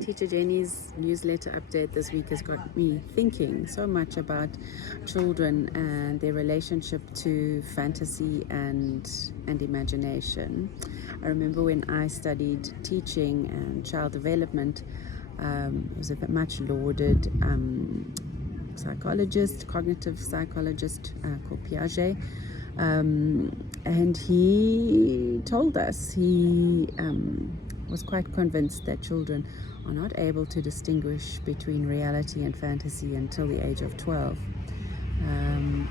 Teacher Jenny's newsletter update this week has got me thinking so much about children and their relationship to fantasy and imagination. I remember when I studied teaching and child development, there was a much lauded psychologist, cognitive psychologist called Piaget. And he told us he was quite convinced that children are not able to distinguish between reality and fantasy until the age of 12. I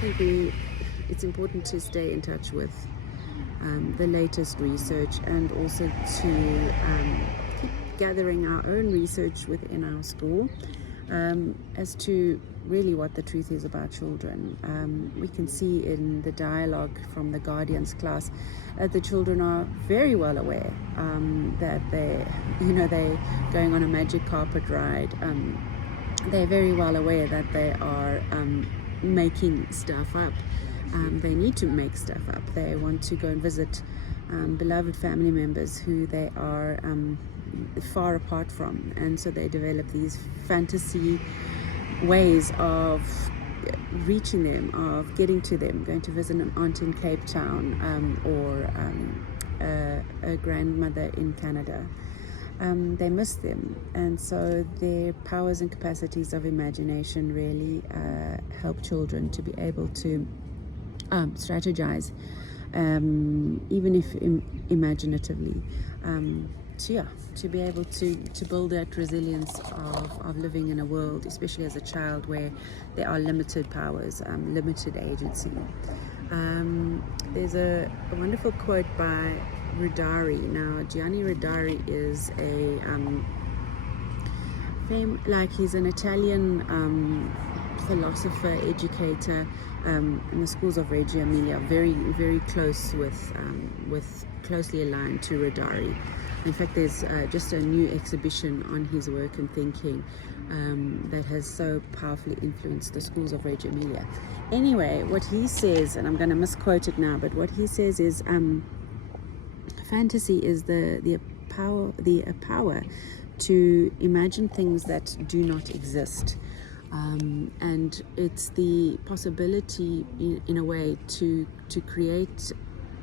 think it's important to stay in touch with the latest research, and also to keep gathering our own research within our school as to really what the truth is about children. We can see in the dialogue from the Guardian's class that the children are very well aware that they're going on a magic carpet ride. They're very well aware that they are making stuff up. They need to make stuff up. They want to go and visit beloved family members who they are far apart from, and so they develop these fantasy ways of reaching them, of getting to them, going to visit an aunt in Cape Town or a grandmother in Canada. They miss them, and so their powers and capacities of imagination really help children to be able to strategize, even if imaginatively, to be able to build that resilience of living in a world, especially as a child, where there are limited powers, limited agency. There's a wonderful quote by Rodari. Now, Gianni Rodari is he's an Italian philosopher, educator in the schools of Reggio Emilia, very, very close with closely aligned to Rodari. In fact, there's just a new exhibition on his work and thinking that has so powerfully influenced the schools of Reggio Emilia. Anyway, what he says, and I'm going to misquote it now, but what he says is fantasy is the power to imagine things that do not exist. And it's the possibility, in a way, to create,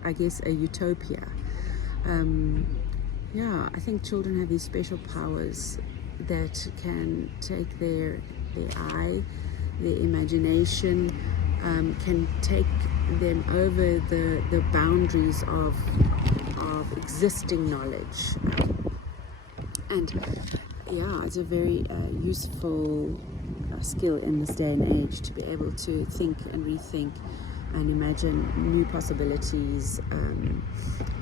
I guess, a utopia. I think children have these special powers that can take their eye, their imagination, can take them over the boundaries of existing knowledge. It's a very useful skill in this day and age to be able to think and rethink and imagine new possibilities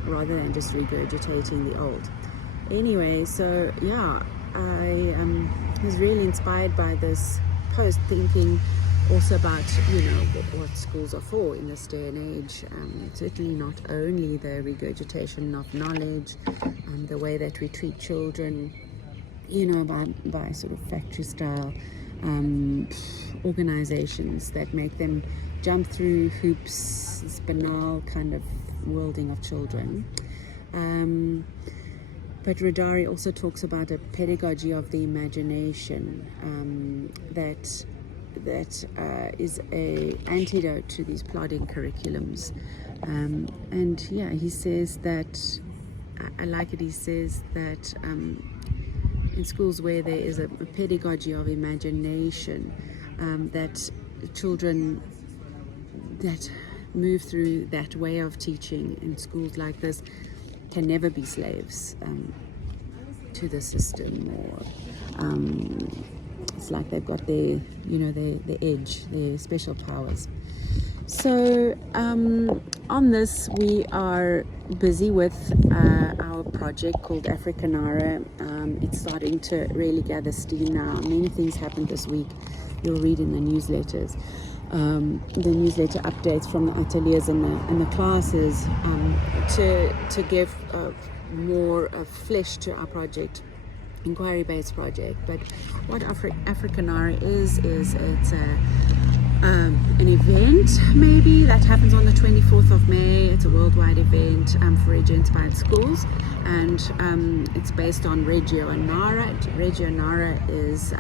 rather than just regurgitating the old. Anyway, so I was really inspired by this post, thinking also about what schools are for in this day and age. Certainly not only the regurgitation of knowledge, the way that we treat children, by sort of factory style organizations that make them jump through hoops, this banal kind of worlding of children. But Rodari also talks about a pedagogy of the imagination that is a antidote to these plodding curriculums. He says that, I like it, he says that in schools where there is a pedagogy of imagination, that children that move through that way of teaching in schools like this can never be slaves to the system, or it's like they've got their edge, their special powers. So on this, we are busy with our project called Africanarra. It's starting to really gather steam now. Many things happened this week. You'll read in the newsletters. The newsletter updates from the ateliers and the classes to give more flesh to our project, inquiry-based project. But what Africanarra is it's an event maybe that happens on the 24th of May. It's a worldwide event for Reggio inspired schools, and it's based on Africanarra. Africanarra is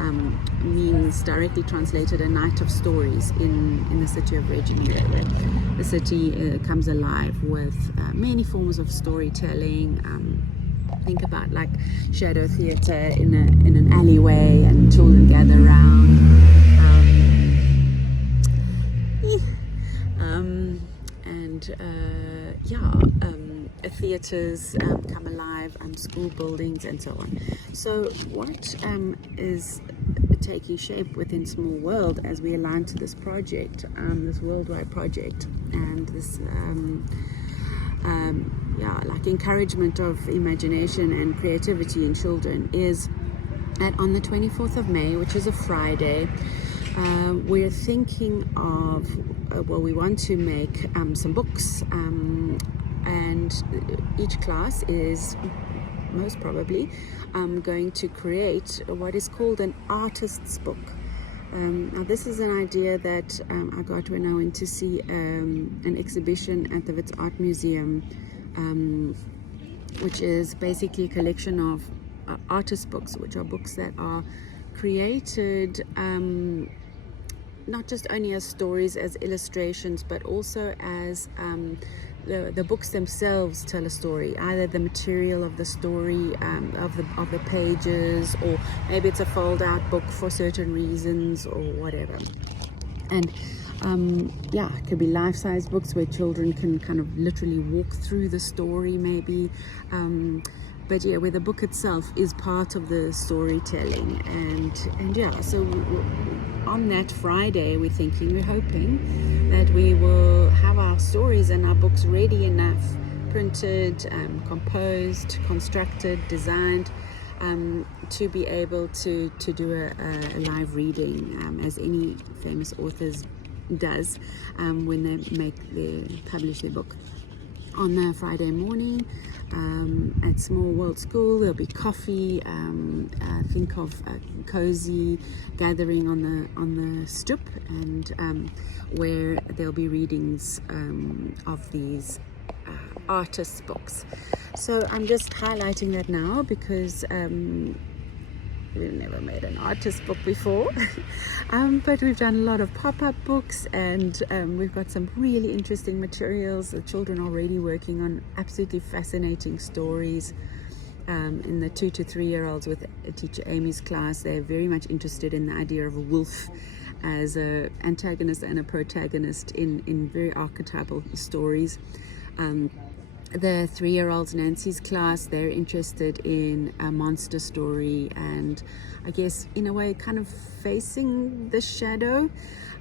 means directly translated a night of stories in the city of Reggio Emilia. The city comes alive with many forms of storytelling. Think about like shadow theatre in an alleyway, and children gather around. Theatres come alive, school buildings, and so on. So what is taking shape within Small World as we align to this project, this worldwide project, and this like encouragement of imagination and creativity in children, is that on the 24th of May, which is a Friday, we're thinking of, we want to make some books, and each class is most probably going to create what is called an artist's book. Now this is an idea that I got when I went to see an exhibition at the Wits Art Museum, which is basically a collection of artist books, which are books that are created not just only as stories, as illustrations, but also as the books themselves tell a story, either the material of the story, of the pages, or maybe it's a fold out book for certain reasons or whatever. And it could be life-size books where children can kind of literally walk through the story maybe, but where the book itself is part of the storytelling. And so on that Friday, we're hoping that we will have our stories and our books ready enough, printed, composed, constructed, designed, to be able to do a live reading, as any famous authors does when they publish their book. On the Friday morning at Small World School, there'll be coffee. Think of a cozy gathering on the stoep, and where there'll be readings of these artists' books. So I'm just highlighting that now because we've never made an artist book before, but we've done a lot of pop-up books, and we've got some really interesting materials. The children are already working on absolutely fascinating stories. In the 2 to 3 year olds with teacher Amy's class, they're very much interested in the idea of a wolf as an antagonist and a protagonist in very archetypal stories. The 3-year-olds, Nancy's class, they're interested in a monster story, and I guess in a way kind of facing the shadow,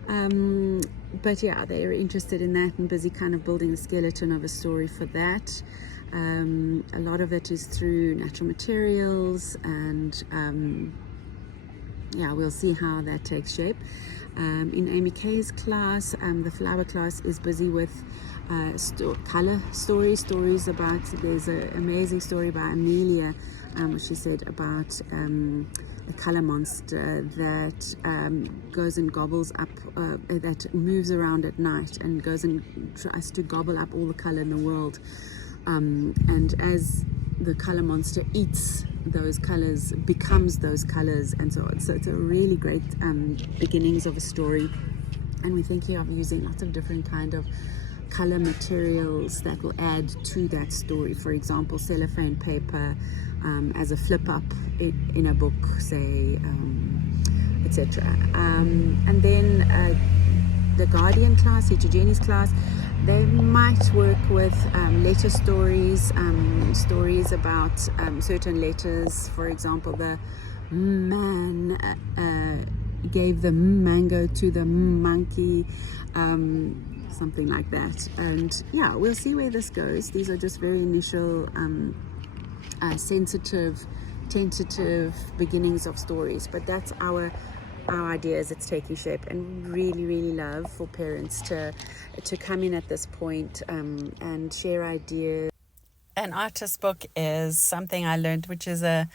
but they're interested in that and busy kind of building the skeleton of a story for that. A lot of it is through natural materials, and we'll see how that takes shape. In Amy Kay's class, the flower class is busy with color stories about, there's an amazing story by Amelia, she said, about a color monster that goes and gobbles up, that moves around at night and goes and tries to gobble up all the color in the world. And as the color monster eats those colors, becomes those colors, and so on. So it's a really great beginnings of a story, and we're thinking of using lots of different kind of color materials that will add to that story. For example, cellophane paper as a flip up in a book, say, etc. And then the Guardian class, teacher Jenny's class, they might work with letter stories, stories about certain letters. For example, the man gave the mango to the monkey, something like that. And we'll see where this goes. These are just very initial sensitive, tentative beginnings of stories, but that's our idea as it's taking shape, and really love for parents to come in at this point and share ideas. An artist book is something I learned, which is a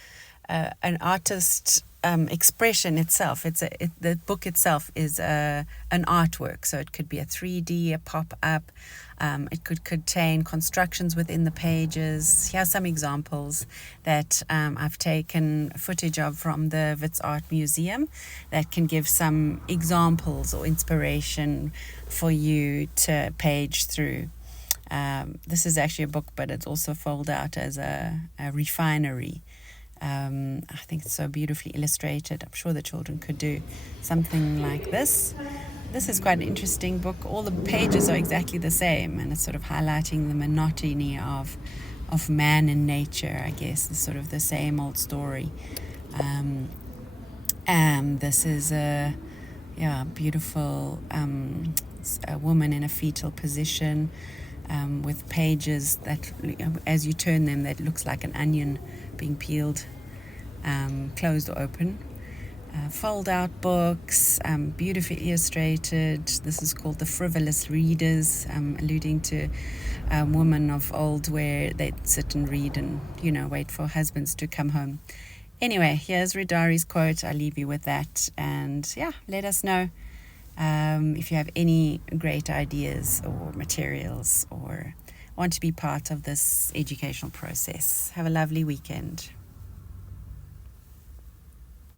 an artist expression itself. The book itself is an artwork, so it could be a 3D, a pop-up. It could contain constructions within the pages. Here are some examples that I've taken footage of from the Wits Art Museum that can give some examples or inspiration for you to page through. This is actually a book, but it's also folded out as a refinery. I think it's so beautifully illustrated. I'm sure the children could do something like this. This is quite an interesting book. All the pages are exactly the same, and it's sort of highlighting the monotony of man and nature, I guess. It's sort of the same old story. And this is a beautiful a woman in a fetal position with pages that, as you turn them, that looks like an onion being peeled, closed or open. Fold-out books, beautifully illustrated. This is called The Frivolous Readers, alluding to women of old where they'd sit and read and, wait for husbands to come home. Anyway, here's Rodari's quote. I'll leave you with that. And let us know if you have any great ideas or materials or want to be part of this educational process. Have a lovely weekend.